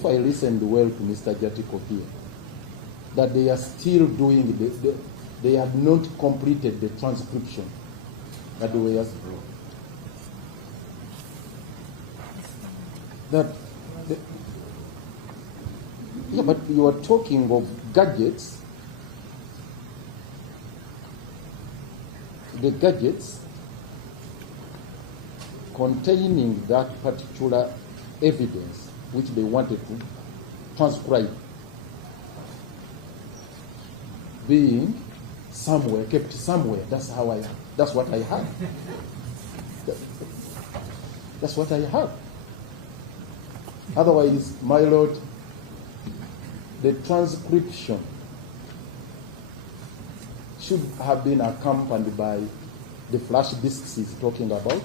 if I listened well to Mr. Jatiko here, that they are still doing, they have not completed the transcription that they were yeah, but you are talking of gadgets, the gadgets containing that particular evidence which they wanted to transcribe being somewhere, kept somewhere. That's what I heard. That's what I heard. Otherwise, my Lord, the transcription should have been accompanied by the flash disks he's talking about,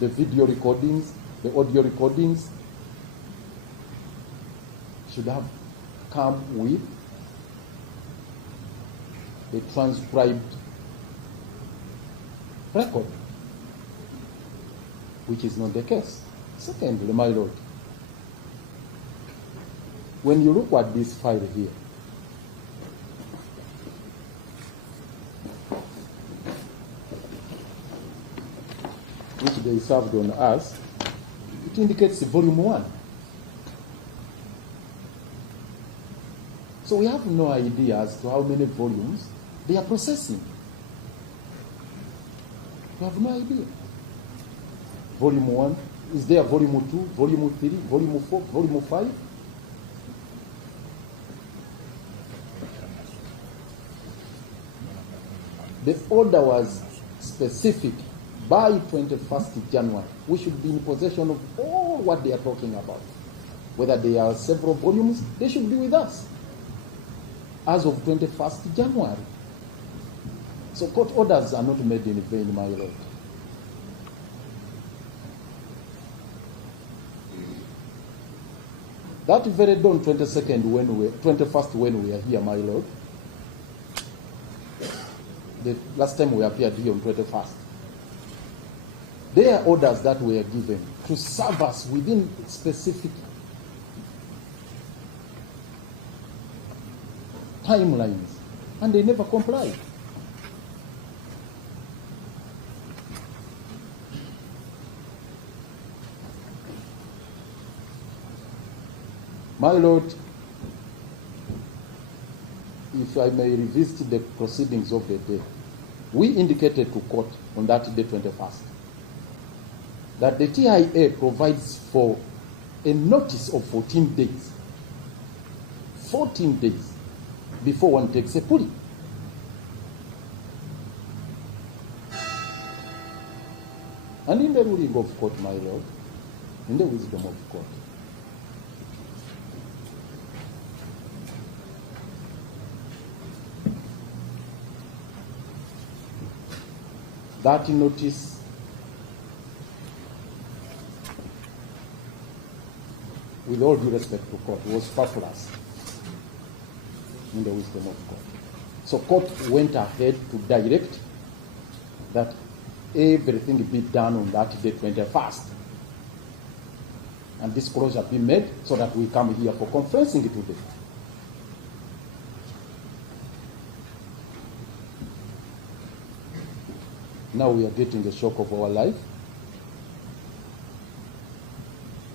the video recordings, the audio recordings should have come with a transcribed record, which is not the case. Secondly, my Lord, when you look at this file here, which they served on us, it indicates volume 1. So we have no idea as to how many volumes they are processing. We have no idea. Volume 1, is there volume 2, volume 3, volume 4, volume 5? The order was specific. By 21st January, we should be in possession of all what they are talking about. Whether they are several volumes, they should be with us as of 21st January. So court orders are not made in vain, my Lord. That very dawn, 21st when we are here, my Lord, the last time we appeared here on 21st, there are orders that were given to serve us within specific timelines, and they never complied. My Lord, if I may revisit the proceedings of the day, we indicated to court on that day, 21st, that the TIA provides for a notice of 14 days. 14 days before one takes a plea. And in the ruling of court, my Lord, in the wisdom of court, that notice with all due respect to court was superfluous in the wisdom of court. So court went ahead to direct that everything be done on that day, 21st. And disclosure be made so that we come here for conferencing today. Now we are getting a shock of our life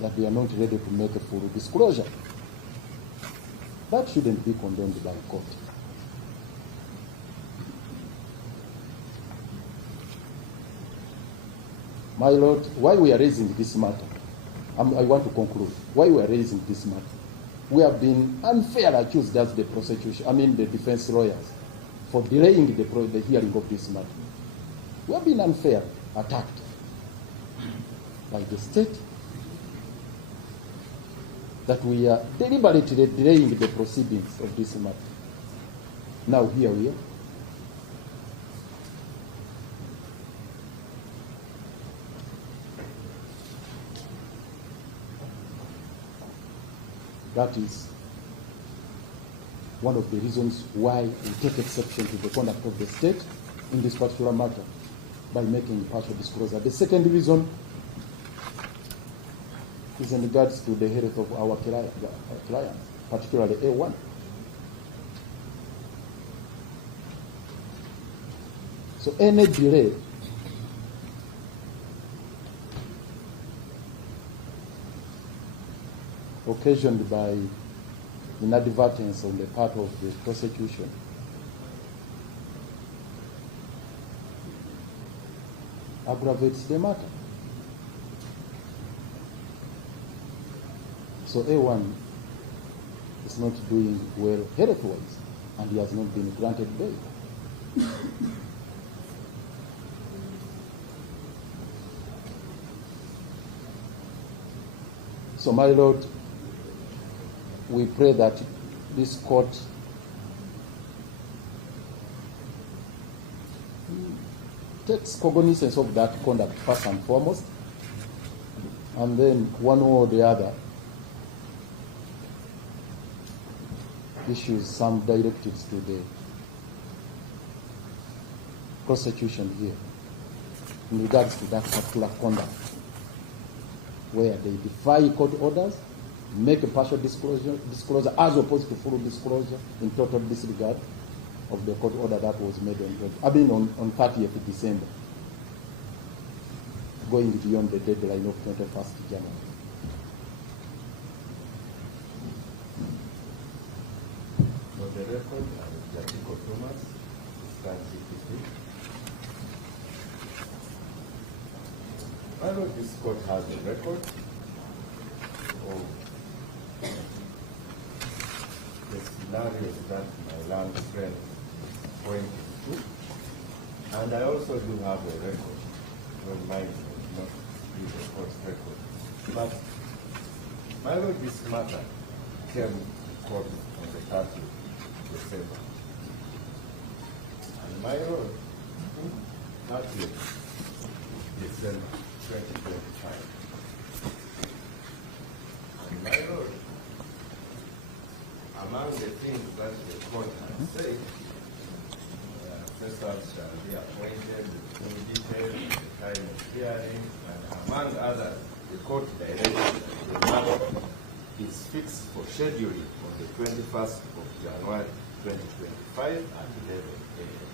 that we are not ready to make a full disclosure. That shouldn't be condoned by court. My Lord, why we are raising this matter, I want to conclude. Why we are raising this matter? We have been unfairly accused as the prosecution, the defense lawyers, for delaying the hearing of this matter. We have been unfairly attacked by the state, that we are deliberately delaying the proceedings of this matter. Now here we are. That is one of the reasons why we take exception to the conduct of the state in this particular matter by making partial disclosure. The second reason is in regards to the health of our clients, particularly A1. So any delay occasioned by inadvertence on the part of the prosecution aggravates the matter. So A1 is not doing well health-wise, and he has not been granted bail. So, my Lord, we pray that this court takes cognizance of that conduct first and foremost, and then one or the other issues some directives to the prosecution here in regards to that particular conduct, where they defy court orders, make a partial disclosure as opposed to full disclosure in total disregard of the court order that was made on 30th December, going beyond the deadline of 21st January. For the record, Jatico Thomas, stand CPC. I know this court has a record of the scenarios that my land friend pointed to, and I also do have a record. Don't mind not be the court record. But my Lord, this matter came to court on the 30th of December. And my Lord, 30th December 2025. And my Lord, among the things that the court has said, assessors shall be appointed in detail, the time of hearing, and among others, the court directed that the matter is fixed for scheduling on the 21st of January 2025 at 11 a.m.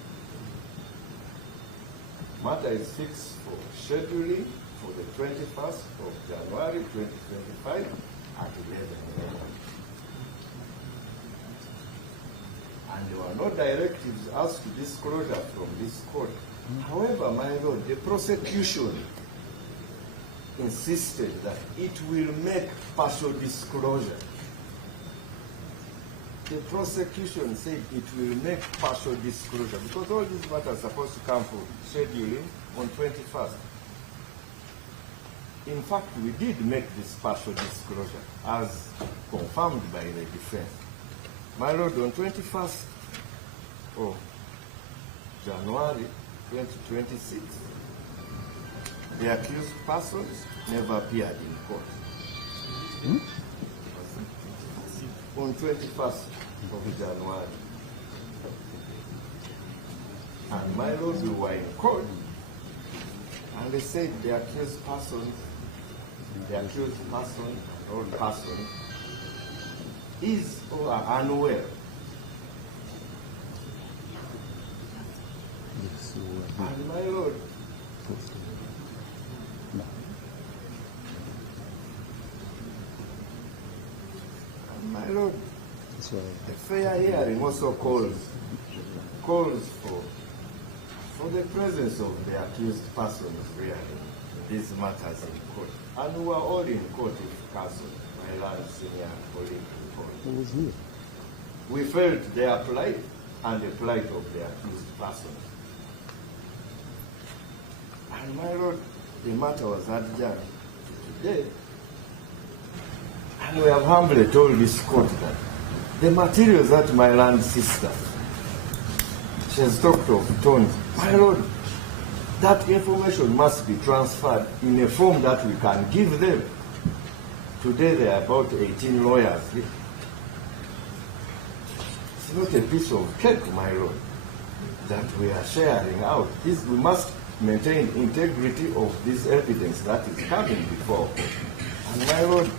Matter is fixed for scheduling for the 21st of January 2025 at 11 a.m. And there were no directives as to disclosure from this court. However, my Lord, the prosecution insisted that it will make partial disclosure. The prosecution said it will make partial disclosure because all these matters are supposed to come for scheduling on 21st. In fact, we did make this partial disclosure as confirmed by the defense. My Lord, on 21st of January 2026, the accused persons never appeared in court. On 21st of January. And my Lord, we were in court, and they said the accused person or person is or are unwell. And my Lord, my Lord, the fair hearing also calls for the presence of the accused persons really these matters in court. And we were all in court with counsel, my lord senior colleague in court. Who was here? We felt their plight and the plight of the accused persons. And my Lord, the matter was adjourned to today. And we have humbly told this court that the materials that my land sister, she has talked of tones. My Lord, that information must be transferred in a form that we can give them. Today there are about 18 lawyers. It's not a piece of cake, my Lord, that we are sharing out. We must maintain integrity of this evidence that is coming before court. And my lord,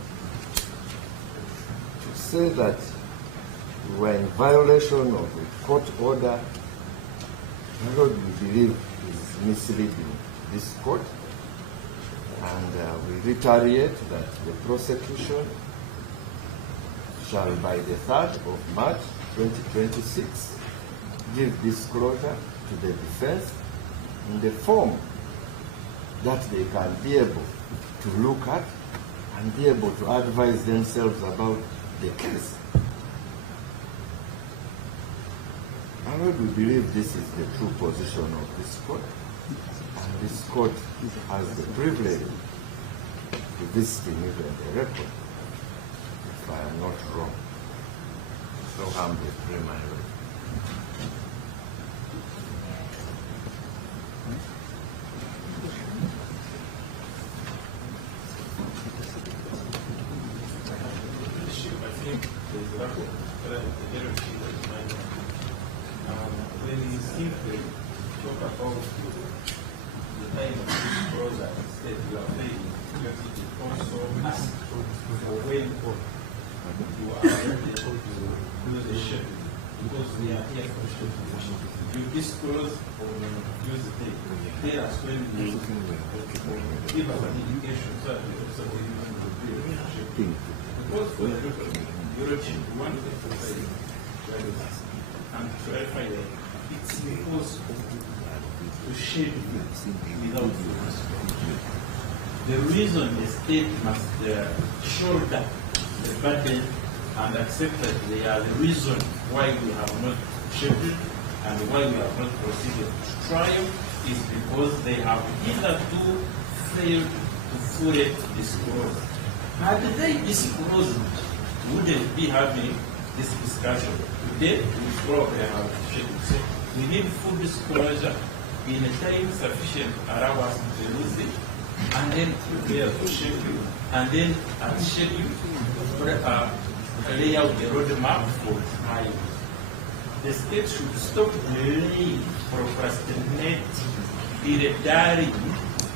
to say that we were in violation of a court order, my lord, we believe is misleading this court. And we reiterate that the prosecution shall, by the 3rd of March 2026, give disclosure to the defense in the form that they can be able to look at and be able to advise themselves about the case. And we believe this is the true position of this court. And this court has the privilege to visit even the record, if I am not wrong. So humbly pray, my Lord. When you simply talk about the time of this browser, instead you are playing, you have to also ask for when you are ready to use the ship, because we are here for ship. You disclose or use the tape. Tell us when you give us an indication so that we also will use the ship. Because for the record, European, one thing to say and clarify that it's because to shape without force. The reason the state must shoulder the burden and accept that they are the reason why we have not shaped it and why we have not proceeded to trial is because they have hitherto failed to fully disclose. Had they disclosed, wouldn't be having this discussion. Today, we probably have scheduled. So we need full disclosure in a time sufficient allow us to use it, and then prepare to schedule, and then at schedule, lay out the roadmap for time. The state should stop delaying, procrastinating, delaying,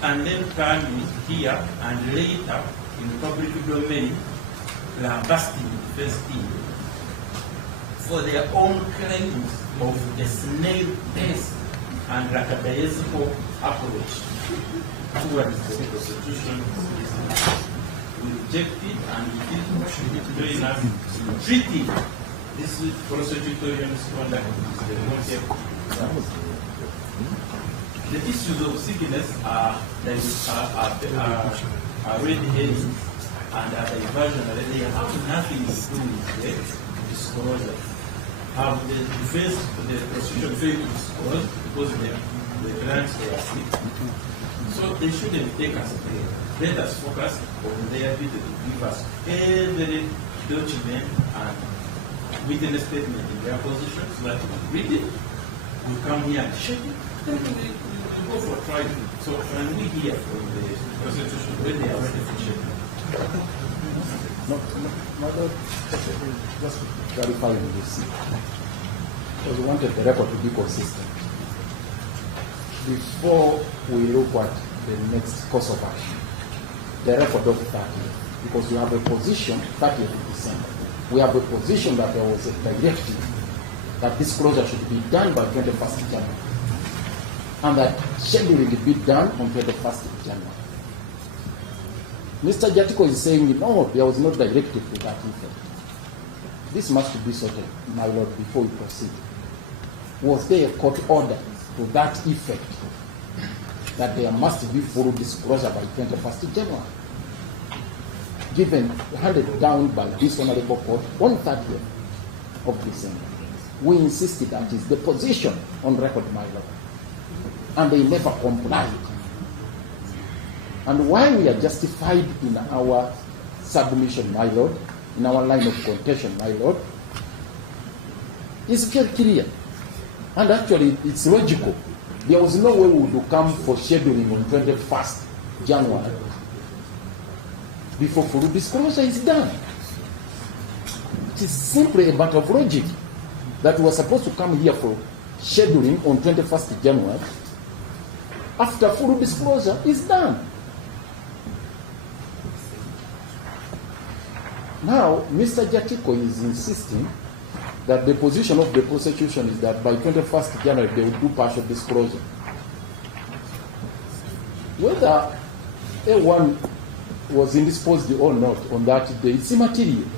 and then come here and later in public domain lambasting the first team for their own claims of a snail pace and lackadaisical approach towards the prostitution business. We reject it and it should join us in treating this prosecutorial misconduct as the motive. The issues of sickness are red herrings and are diversionary. They have nothing to do with the disclosure. Have the defense, the prosecution failed to disclose because the grants they are sick. So they shouldn't take us there. Let us focus on their ability to give us every document and witness statement in their position so that we read it, we come here and check it, then we go for trial. So when we hear from the prosecution when they are ready for checking. Just clarifying this, because we wanted the record to be consistent. Before we look at the next course of action, the record of 30th, because we have a position 30th of December. We have a position that there was a directive that disclosure should be done by 21st January, and that scheduling will be done on 21st January. Mr. Jatiko is saying, no, there was no directive to that effect. This must be sorted, my Lord, before we proceed. Was there a court order to that effect that there must be full disclosure by 21st January? Given, handed down by this honorable court on 30th of December. We insisted that is the position on record, my Lord. And they never complied. And why we are justified in our submission, my Lord, in our line of contention, my Lord, is very clear. And actually, it's logical. There was no way we would come for scheduling on 21st January before full disclosure is done. It is simply a matter of logic that we were supposed to come here for scheduling on 21st January after full disclosure is done. Now, Mr. Jatiko is insisting that the position of the prosecution is that by 21st January they will do partial disclosure. Whether A1 was indisposed or not on that day, it's immaterial.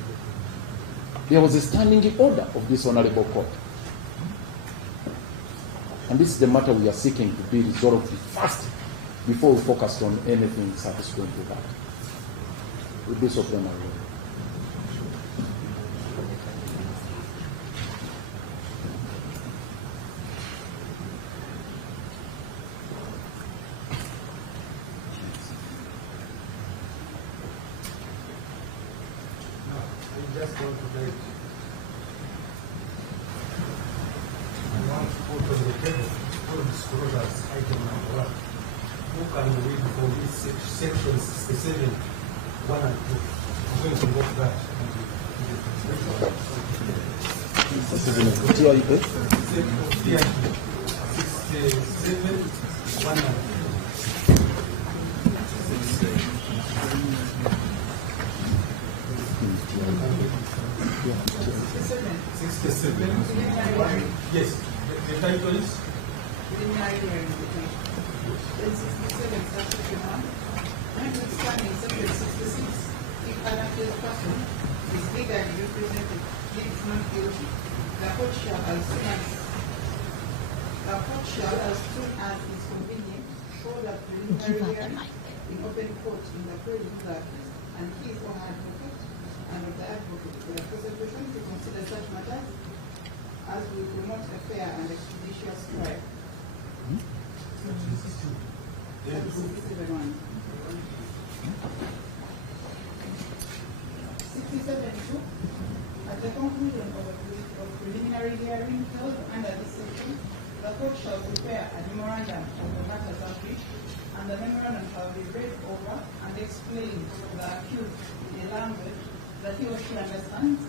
There was a standing order of this honorable court. And this is the matter we are seeking to be resolved fast before we focus on anything subsequent to that. With this open our way. Just want to make one put on the table full disclosures item number 1. Who can read from this section 67, 1 and 2? I'm going to work that. 67, 1 and 2. Yes, the title is preliminary hearing petition. Then 67, subsection 1. Notwithstanding section 66, if an accused person is legally represented, pleads not guilty, the court shall, as soon as is convenient, hold a preliminary hearing in open court in the presence of the accused and his or her advocate, and of the advocate for the prosecution to consider such matters as will promote a fair and expeditious trial. 67.2. At the conclusion of a preliminary hearing held under this section, the court shall prepare a memorandum of the matters outreach, and the memorandum shall be read over and explained to the accused in a language that he or she understands,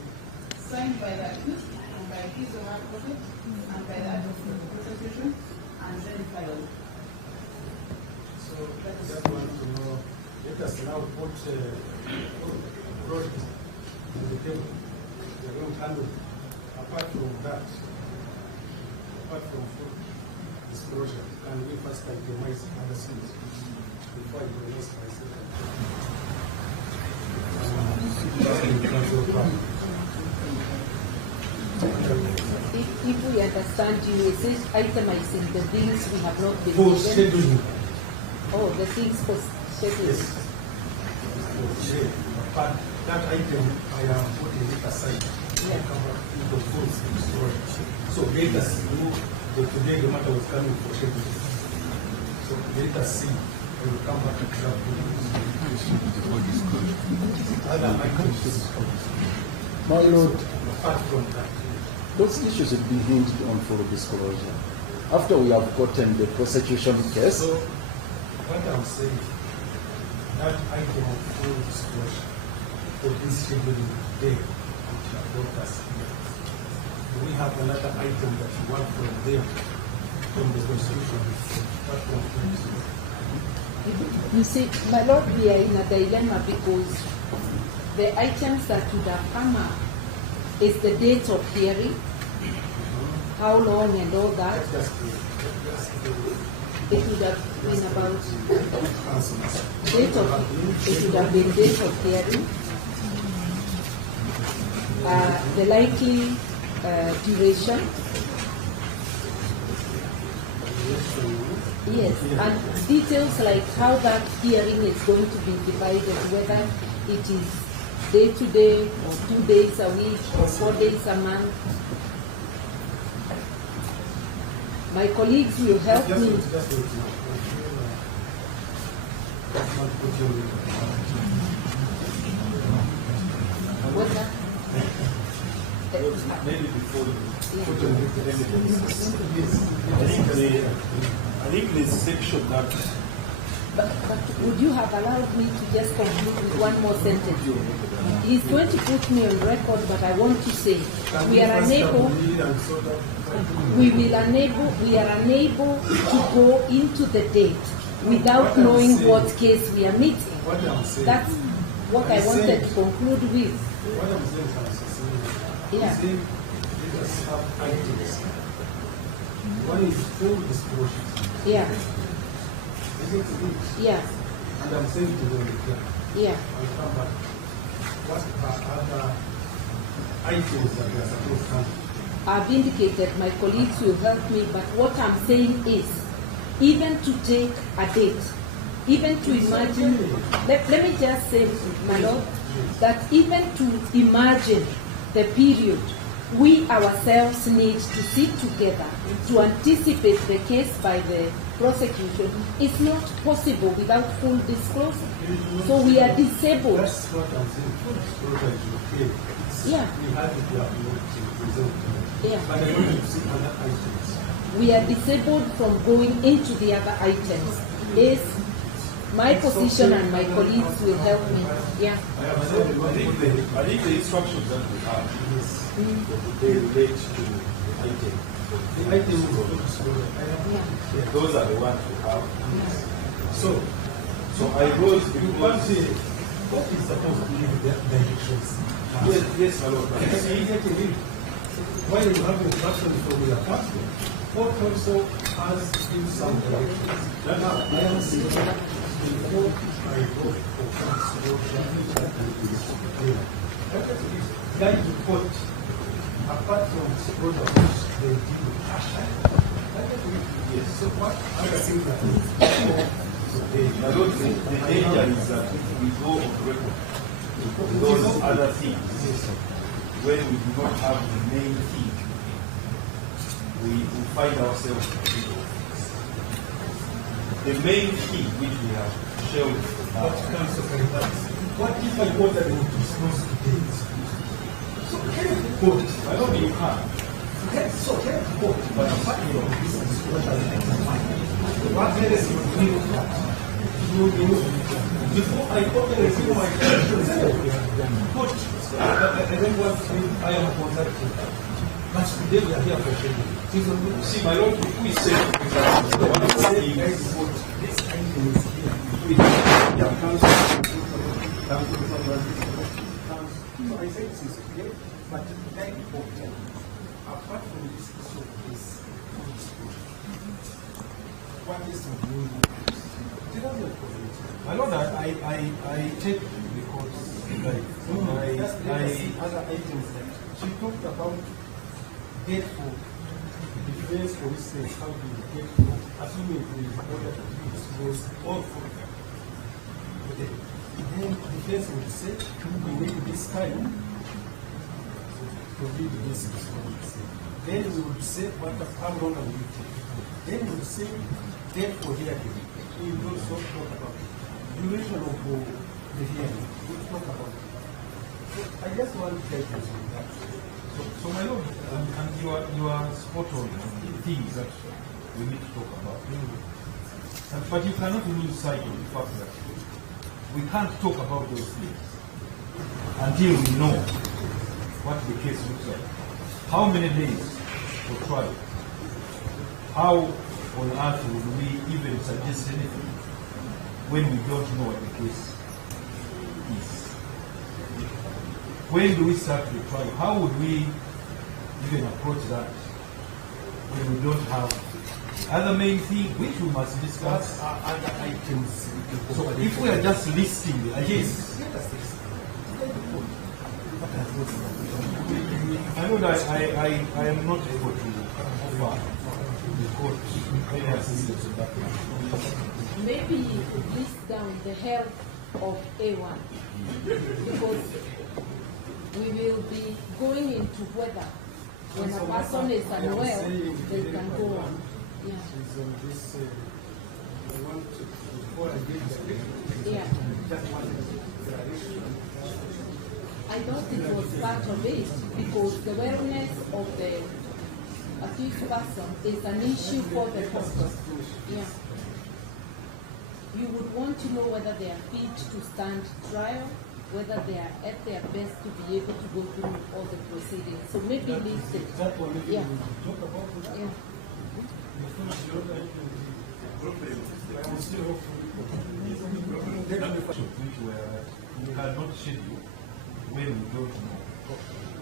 signed by the accused and by his or her advocate and by the advocate of the prosecution, and then filed. So I just want to know, let us now put to the table. We are going to handle. Apart from that, apart from full disclosure, can we first itemize other things before I release myself? If we understand you, it says itemizing the things we have not been For given. scheduling. Oh, the things for scheduling. Yes. But that item I am putting it aside. Yeah. Into full disclosure. So let us know that today the matter was coming for scheduling. So let us see. I will come back to that. Other items. My Lord, Apart from that. those issues will be hinged on full disclosure. After we have gotten the prosecution case, So what I'm saying, that item of full disclosure for this scheduling day, which have brought us here, do we have another item that you want from them, from the constitution, that conflicts you? You see, my Lord, we are in a dilemma because the items that would have come up is the date of hearing, how long and all that. It would have been about it would have been date of hearing, the likely duration. Yes, and details like how that hearing is going to be divided, whether it is day to day, or 2 days a week, or 4 days a month. My colleagues will help me. What that? Maybe before you put on the I think the section that But would you have allowed me to just conclude with one more sentence? He's going to put me on record, but I want to say we are unable to go into the date without knowing what case we are meeting. What I'm saying, That's what I wanted to conclude with. What I'm saying, Francis, Yeah. is let us have items. One is full disclosure. Yeah, Isn't it? yeah, And I'm saying to them again, yeah. I'll come back. What are other items that we are supposed to have? I've indicated my colleagues will help me, but what I'm saying is, even to take a date, even to imagine, let me just say, my Lord, that even to imagine the period, we ourselves need to sit together to anticipate the case by the prosecution. It's not possible without full disclosure. So we are disabled. That's what I'm saying. Full disclosure is okay. Yeah. We have it, we have not to present. Yeah. But I want to see other items. We are disabled from going into the other items. Is my position and my colleagues will help me. Yeah. I think the instructions that we have, they relate to the item. The item is full disclosure. Yeah. Those are the ones we have. So, I rose you want because... to say, what is supposed to be the directions? Yes, my Lord. Can you get it in? While you have instructions from your pastor, what also has in some directions. Now, I am saying, before I go for disclosure, guide to court, apart from disclosure, which they deal with cash. Yes, so what other things that My Lord, the danger is that if we go on record with those other things, when we do not have the main thing, we find ourselves in trouble. The main thing which we have shown what comes of that? What if I order them to disclose the dates? So can you quote? my Lord, you can. So can you quote? But apart from this disclosure, what else you do that? Before I open a few my questions, quote. I don't want to, I am contacting. But today we are here for sharing. See, my Lord, if we say, for example, the one of the things This item is here. So I say this is clear, but very important. Apart from this issue is what is the meaning? my Lord, I take because Other items that she talked about debt for defense, for instance, how do you get for assuming the order to be disclosed all for okay. Then defense would say we need this time to read this disclosure. Then we would say how long are we taking? Then we would say debt for hearing. We would also talk about duration of the hearing. We talk about it. I just want to take this on that. So my Lord, and you are spot on the things that we need to talk about. But you cannot lose sight of the fact that we can't talk about those things until we know what the case looks like. How many days for trial? How on earth would we even suggest anything when we don't know what the case is? When do we start the trial? How would we even approach that when we don't have the other main thing which we must discuss? What are other items? So if we are just listing the items, I know that I am not able to offer the court any assistance on that one. Maybe you could list down the health of A1 because we will be going into whether when a person is unwell, they can go on. Yeah. Is on this, I want to, before I get the Yeah. just one direction. I thought it was part of it because the wellness of the accused person is an issue for the court. Yeah. You would want to know whether they are fit to stand trial, whether they are at their best to be able to go through all the proceedings. So maybe list it. That one, maybe Yeah. we will talk about that. Yeah. I will still hopefully. Which were we cannot schedule when we don't know.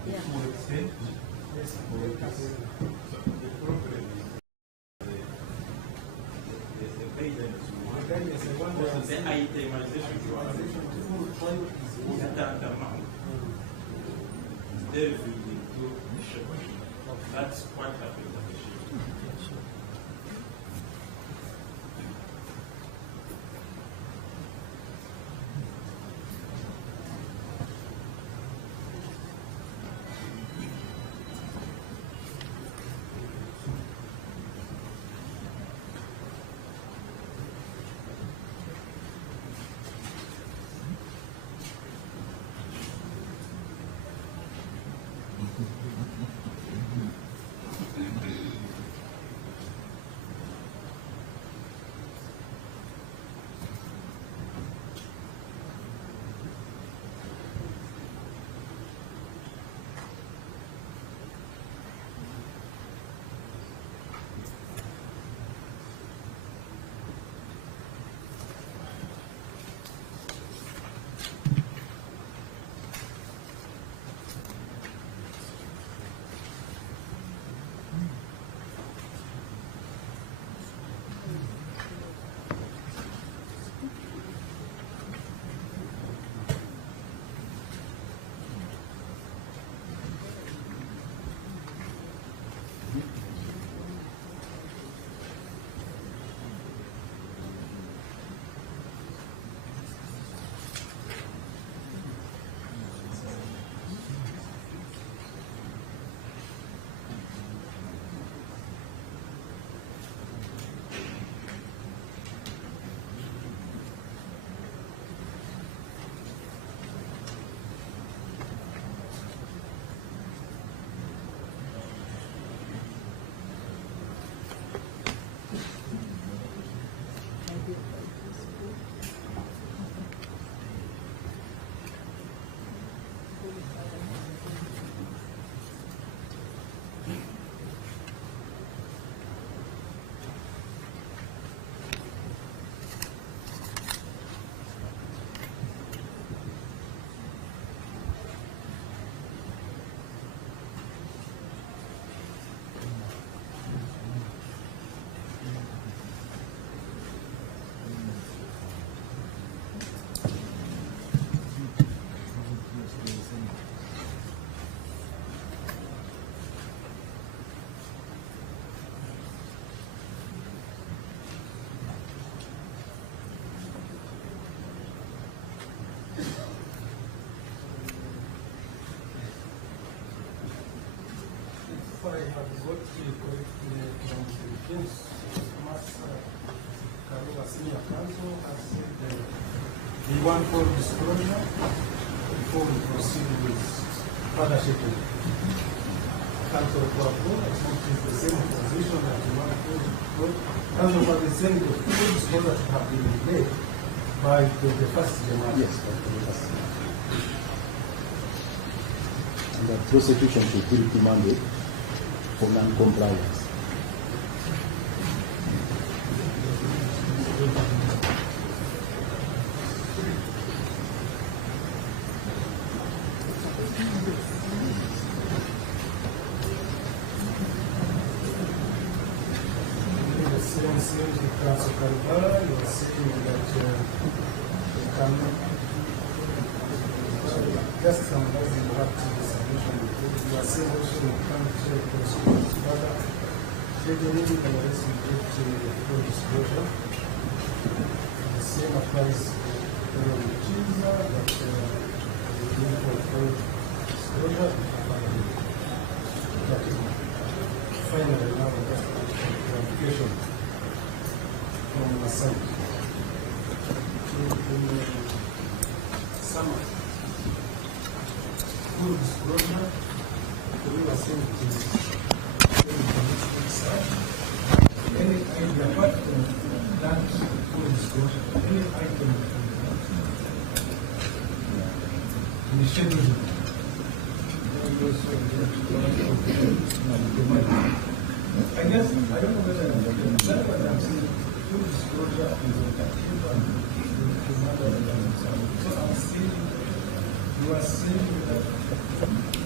Yeah. To extend or reduce. So the problem is the guidance you want. The itemization you want. That amount is very few into schedule. That's what happens at the schedule. I have got the correct pronunciations. Karova Senior Council has said the one for disclosure before we proceed with further scheduling. Council for approval, I think it's the same position that you want to Council for the same full disclosure to have been made by the first January. Yes, and the prosecution should be demanded for non-compliance. Just summarizing what the submission is, you are saying also you can't proceed further. Scheduling unless we get to full disclosure. The same applies to the teaser that we need for full disclosure. That is finally now just clarification from the side. Summary. Full disclosure, we were saying to any item apart from that full disclosure, any item in the schedule. I guess, I don't know whether that what I'm saying, full disclosure is on that. So I'm saying, you are saying that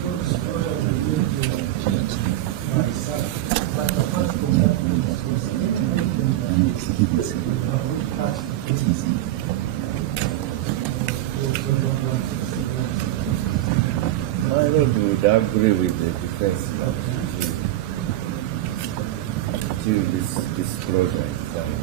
God is not going to myself, but apart from that, I would agree with the defense till this disclosure is done.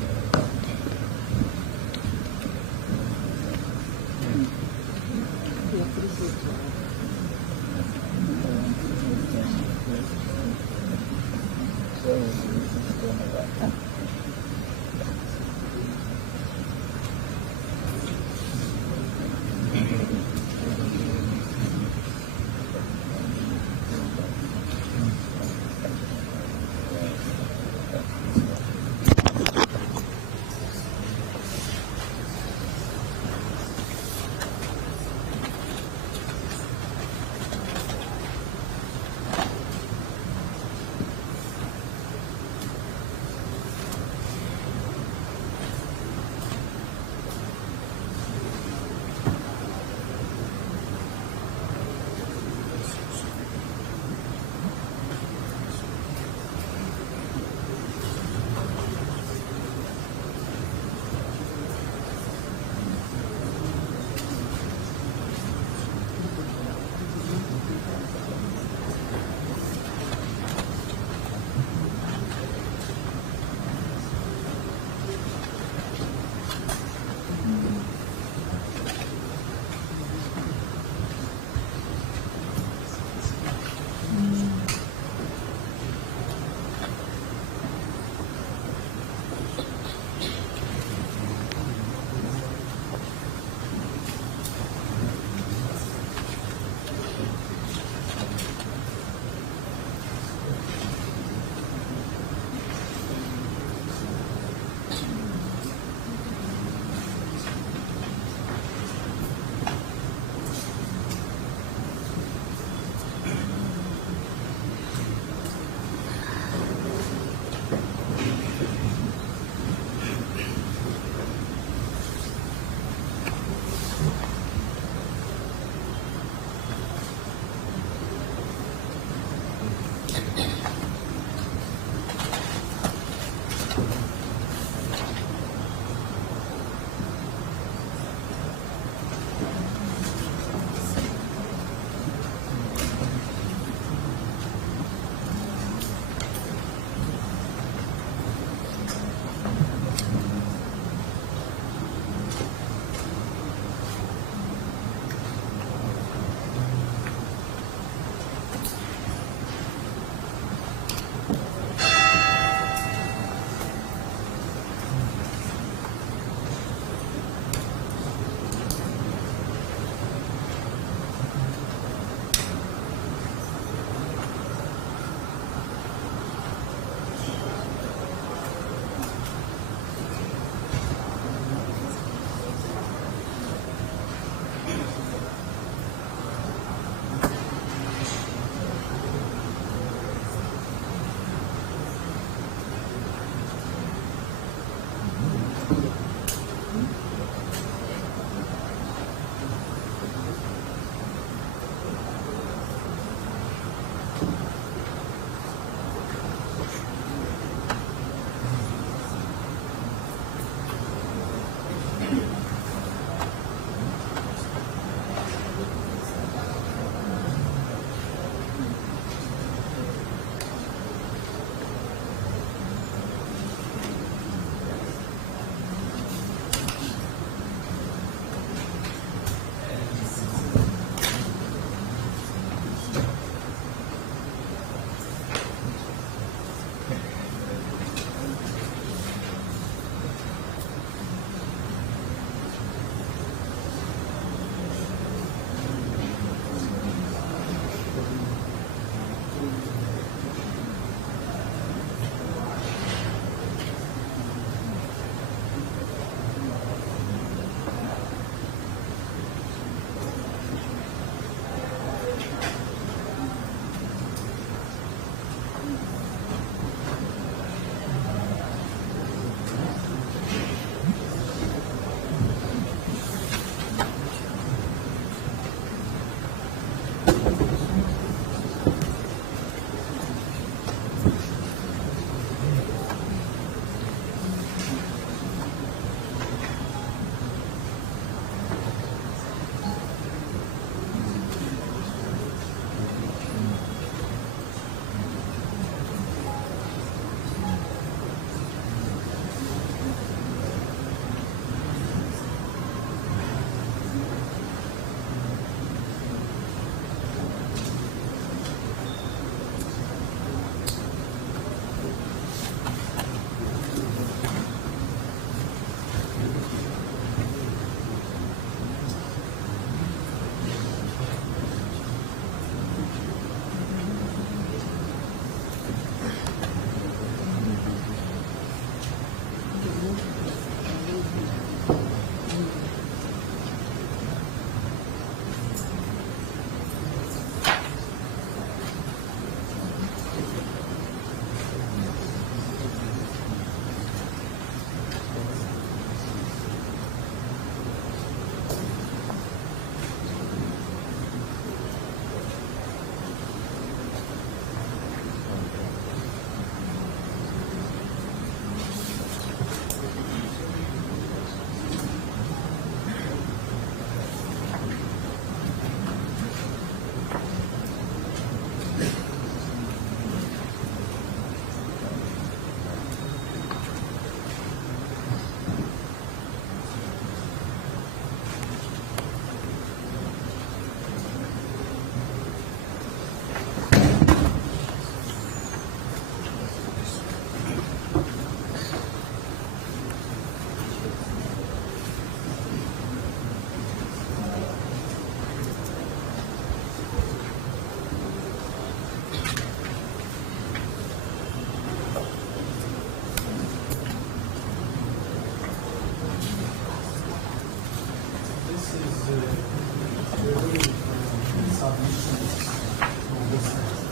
submissions from both sides.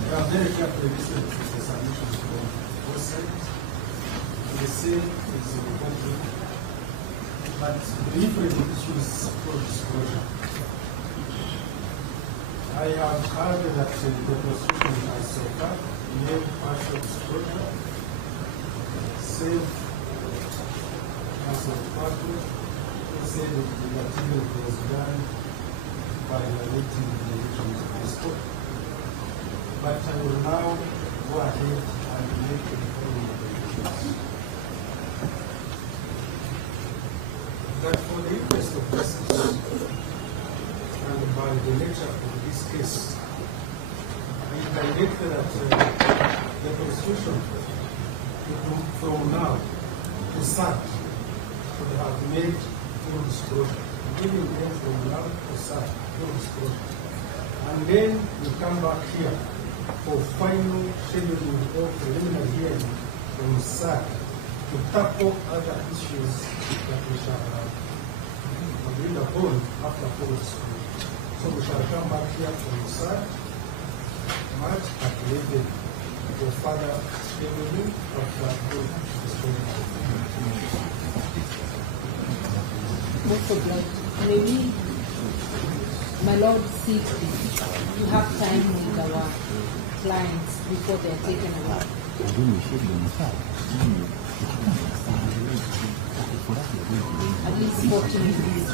We are very carefully listening to the submissions from both sides. The same is the country, but the different issues for disclosure. I have heard that the prosecution has so far made partial disclosure, save as of party, say that the material was done by violating the regulations of the court. But I will now go ahead and make the following observations. That for the interest of justice and by the nature of this case, I direct that the prosecution from now to start should have made full disclosure, giving them from now to start full disclosure. And then we come back here for final scheduling or preliminary hearing from SAC to tackle other issues that we shall have agreed upon after full disclosure. So we shall come back here from SAC March at 11 for further scheduling after full disclosure. Most obliged. Maybe, my Lord, see you have time with our clients before they are taken away. At least 40 minutes.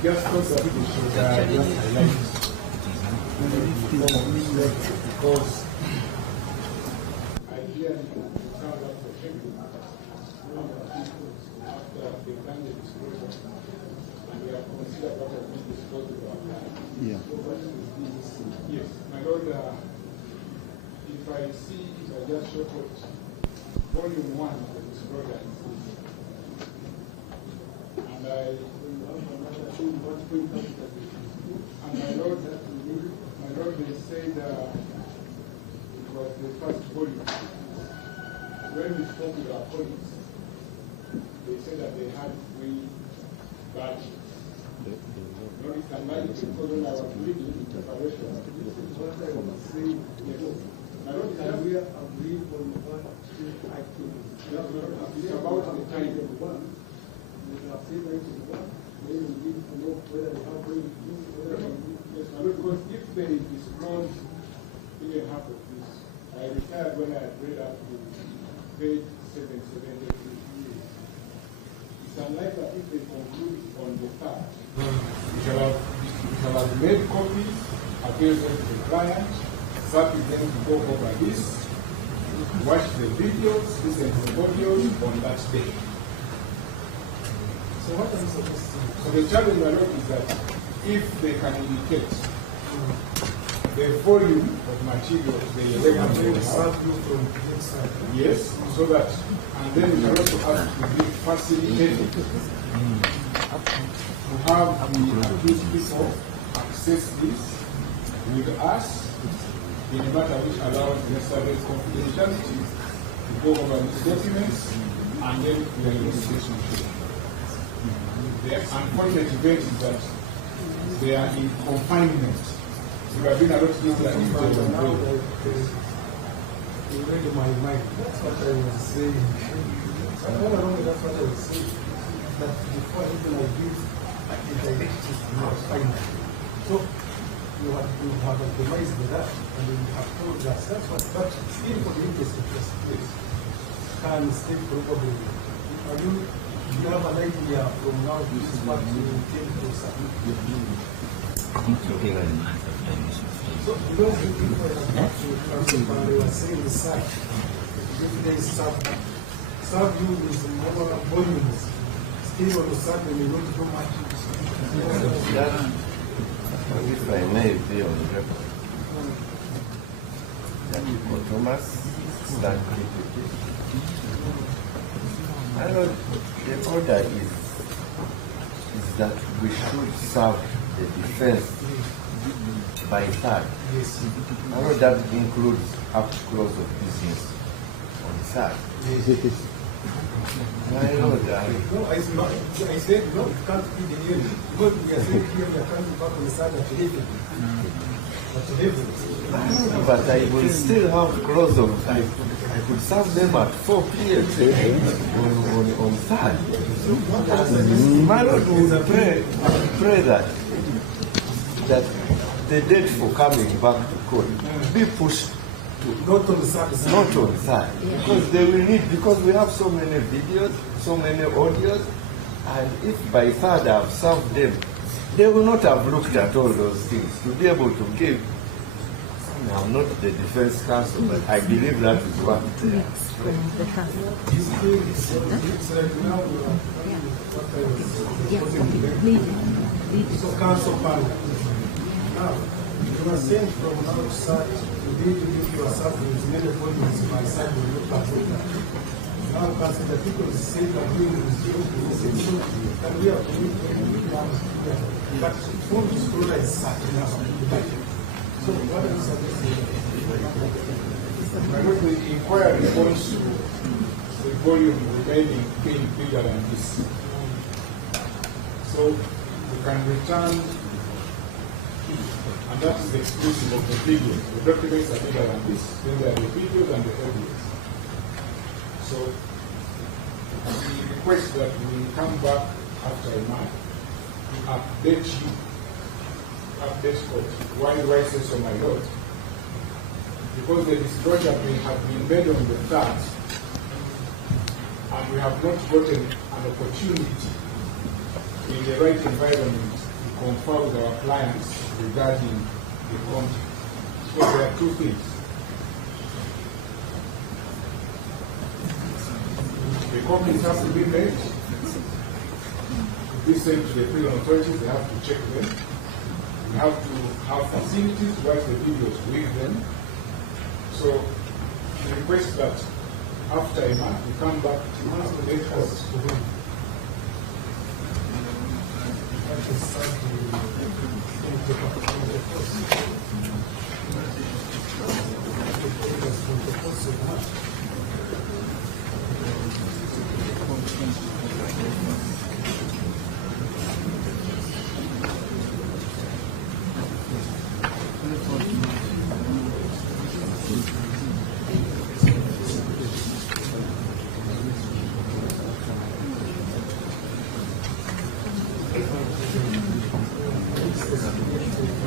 Just because I hear sound of the shame after they've done the disclosure and we have considered what has been disclosed to our client. Yeah. Yes, my Lord, if I just show volume 1 of the disclosure, and my Lord, they said it was the first volume. When we spoke with our colleagues, they said that they had 3 batches. No, it's unlikely because when I was reading in preparation, this is what I was saying. My Lord, can we agree on what activities? It's about the time. Because if they disclose even half of this, I retired when I read up to page 773. It's unlikely that if they conclude on the fact, we shall have made copies available to the client, start with them to go over this, watch the videos, listen to the audios on that day. So what are you suggesting? So the challenge, my Lord, is that if they can indicate the volume of materials they have serve you from the inside. yes, so that, and then we can also ask to be facilitated to have the accused people access this with us in a matter which allows necessary confidentiality to go over these documents and then the investigation. The unfortunate event is that they are in confinement. So there have been a lot of things that You read my mind. That's what I was saying. All along, that's what I was saying. That before even I give a directive, you are final. So you have optimized that, and you have told us that's what. But still, for the interest of justice, can still probably. Do you have an idea from now? This is what you intend to submit. So, because the people they were saying the site, if they serve you with more volumes, still on the side when you don't do much. If I may be on the record, that Thomas started I know the order is that we should serve the defense by third. Yes. I know that includes up close of business on third. I know that. No, I said no, it can't be the hearing. Because we are saying here we are coming back on the side at 11. But I will still have close of time. I could serve them at 4 p.m. on third. My Lord will pray that the date for coming back to court be pushed to not on the side. Not on third. Because they will need, because we have so many videos, so many audios, and if by third I have served them, they will not have looked at all those things to be able to give. I'm not the defense counsel, but I believe that is what they are. So counsel panel. Now, you are saying from outside, you need to give yourself with many volumes by side when you look at it. Now, counsel, the people say that we will still and we are going to but full disclosure is certain now. So what are you suggesting? The inquiry points to the volume remaining being bigger than this. So we can return, and that is exclusive of the video. The documents are bigger than this. Then there are the videos and the audios. So we request that we come back after a month to update you. Update court. Why do I say so, my Lord? Because the disclosure have been made on the third, and we have not gotten an opportunity in the right environment to confer with our clients regarding the content. So there are two things. The copies have to be made, to be sent to the prison authorities. They have to check them. We have to have facilities to watch the videos with them. So we request that after a month we come back to the court.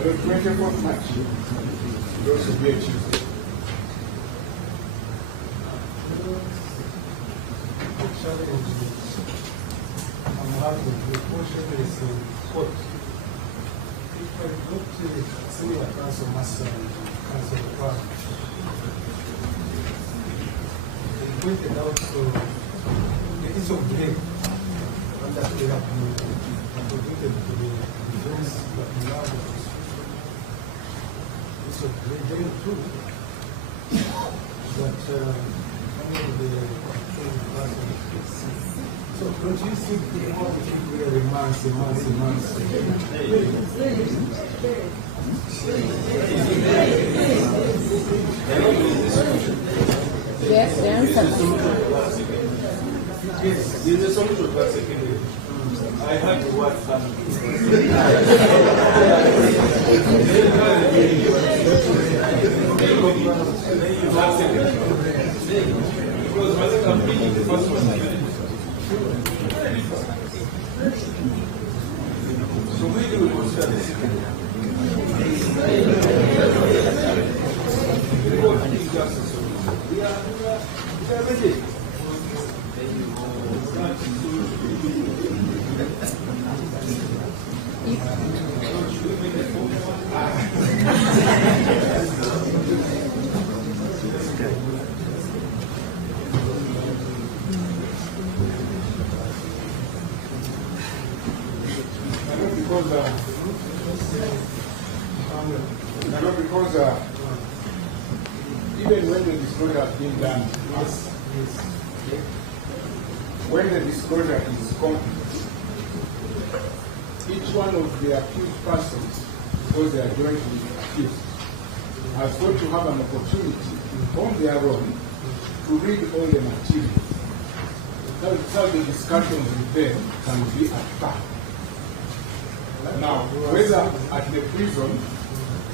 The 24th March will also be a Tuesday. I'm having the portion is in court. If I go to the senior council master and council of power, they pointed out the issue of blame and that they have been attributed to the defense that we now have. So they don't prove that only the so don't you think the more we keep wearing months and months and months? Yes, the answer. Yes, there's a solution to that second. I had to watch some. Because when I'm completing the first one, so we do consider the second one. We are ready. Because even when the disclosure has been done, when the disclosure is complete, each one of the accused persons, because they are jointly accused, has got to have an opportunity on their own to read all the materials. So the discussions with them can be at par. Now, whether at the prison,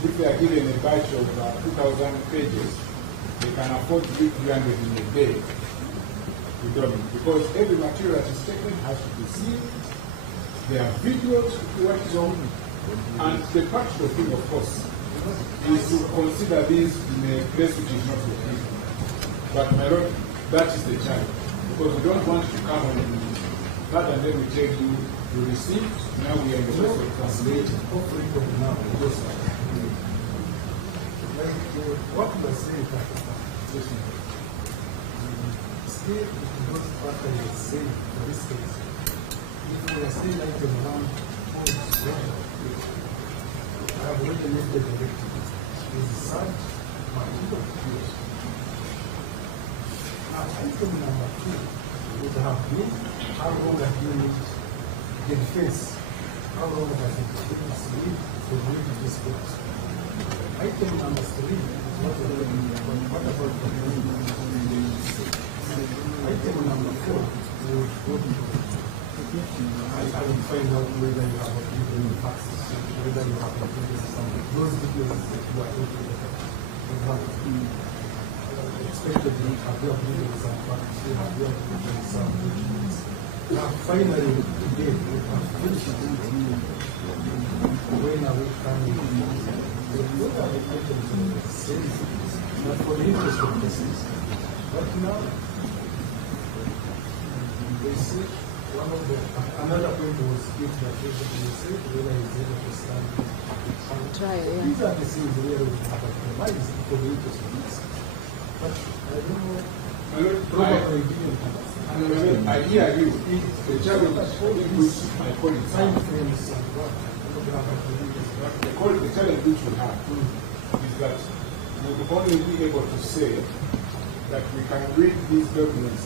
if they are given a batch of 2,000 pages, they can afford to read 300 in a day. We don't know. Because every material that is taken has to be seen. There are videos to watch on. And the practical thing, of course, is to consider these in a place which is not your prison. But my Lord, that is the challenge. Because we don't want to come on that and then we tell you, you received, now we are in the process of translating. What we are saying is still not factoring the same for this case. If we are saying like the one I have already made the directive. Is such material use. Now, item number 2 would have been how long have you need the defense? How long does the defense need to read this course? Item number 3 is what about the item number 4 would go to I will find out whether you have a given facts, whether you have a given something. Those videos that you are looking at, expectedly have you given some facts, have you given some documents. Now finally today we have finished when are we coming? What are the items in the same? But for the interest of business. But now they say one of the another point was if the patient will say whether he's able to stand trial. Yeah. These are the things where we have a compromise for the interest of business. But I don't know. Probably didn't. I hear you. The challenge which my colleagues have. The challenge which we have is that we will only be able to say that we can read these documents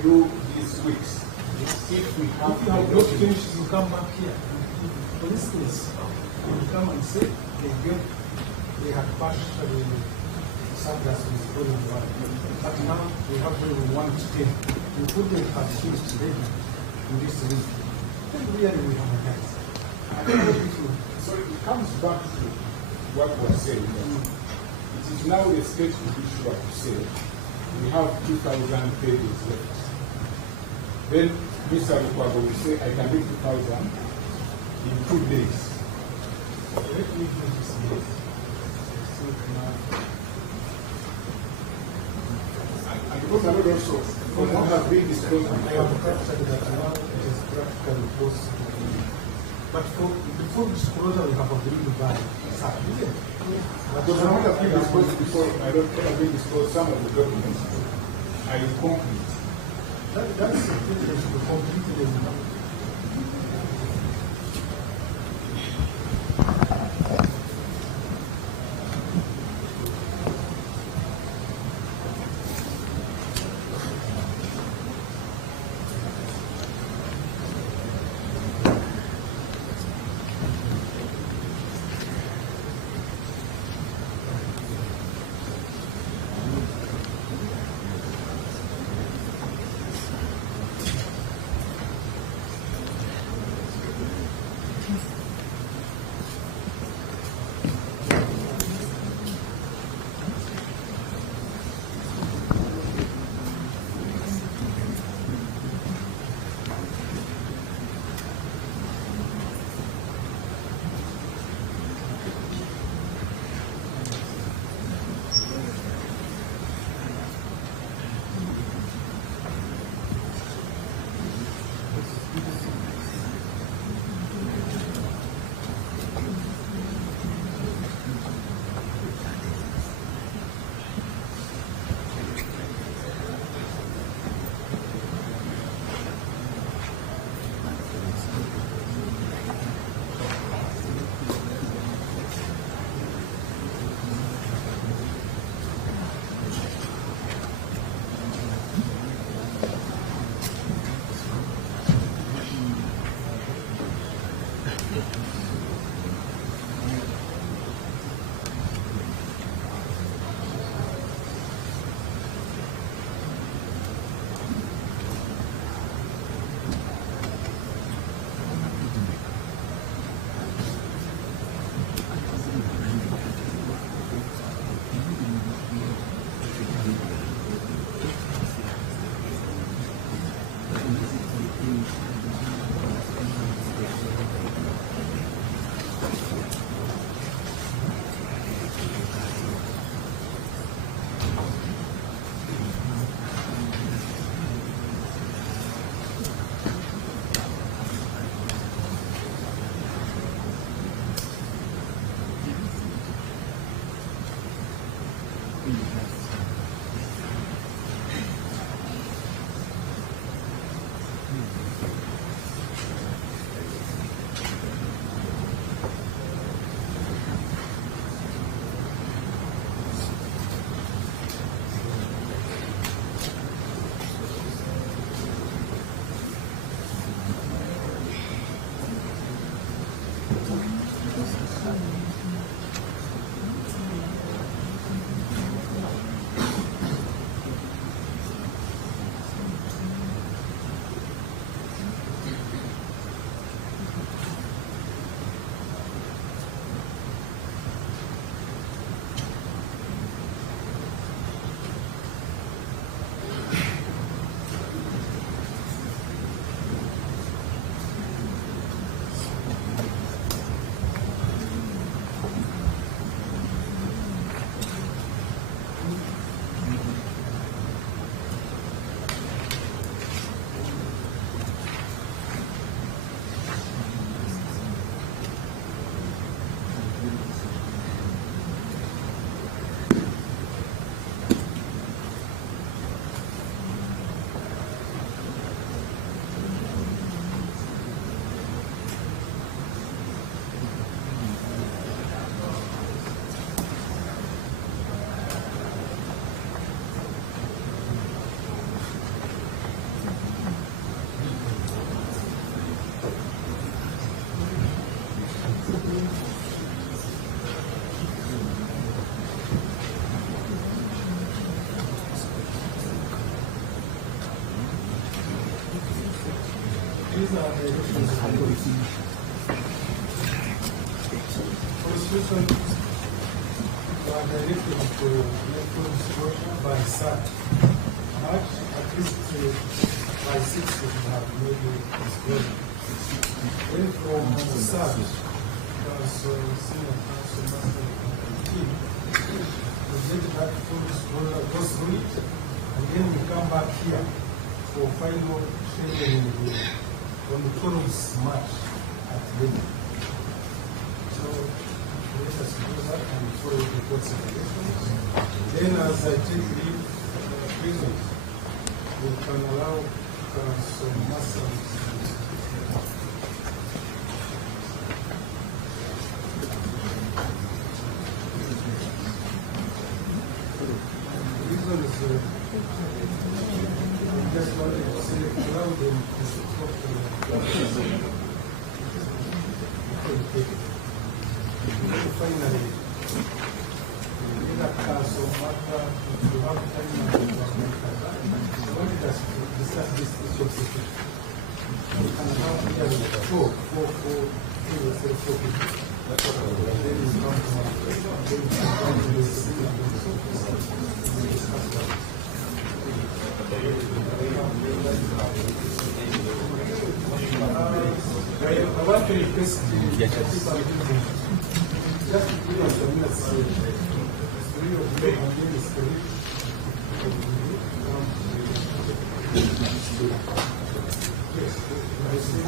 through these weeks. If we have not finished, you come back here. For instance, you come and say they have partially subjects with volume 1. But now we have volume 1 to 10. We couldn't have finished ready in this week. Then really we have a chance. So it comes back to what was said. It is now the state judiciary to say we have 2,000 pages left. Then Mr. Lukwago will say, I can read 2,000 in 2 days. Let me do this list. And because I know also, from what has been disclosed, I have captured that now it is practically possible. But for the full disclosure, we have agreed to buy. But the amount of been disclosed before, I don't have been disclosed some of the documents are incomplete. That's the thing that should be completed in the These are the constitutions are directed to electoral disclosure by SAT. March, at least by 6 we have made a disclosure. Then from SAT, because Senior Council Master team, we get that full disclosure, go through it, and then we come back here for final sharing on the 12th March at Lima. So let us do that and follow the court's regulations. Then as I take leave prisons, we can allow some muscles. The reason is I just wanted to say allow them to support finally, in a council matter, to have time I wanted us to discuss this issue of security. We can have here four people. Then we come to my place, and then we come to the city and we discuss that. I want to request the people just to give us a minute. Three of them and then it's three. Yes, I see.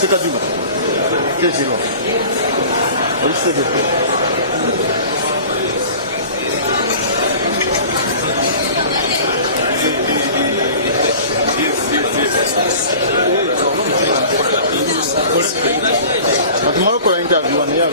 C'est pas du mal. Quel silence. Oui, c'est bien. Tomorrow for interview one year.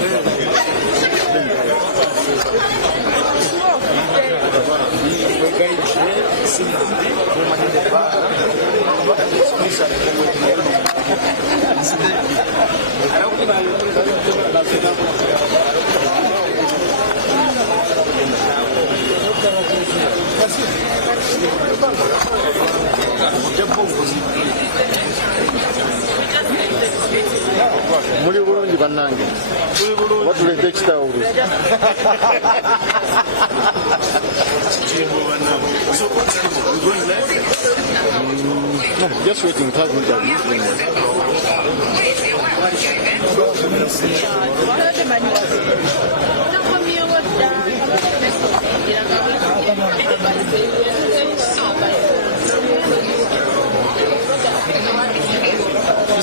Muri bulungi bannange watulete ekitawulo just waiting for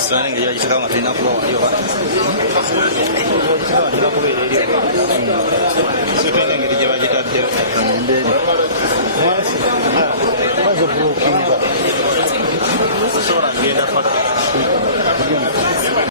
Starting ya isa kang atin ako yo ba? So kaya nga di ba kita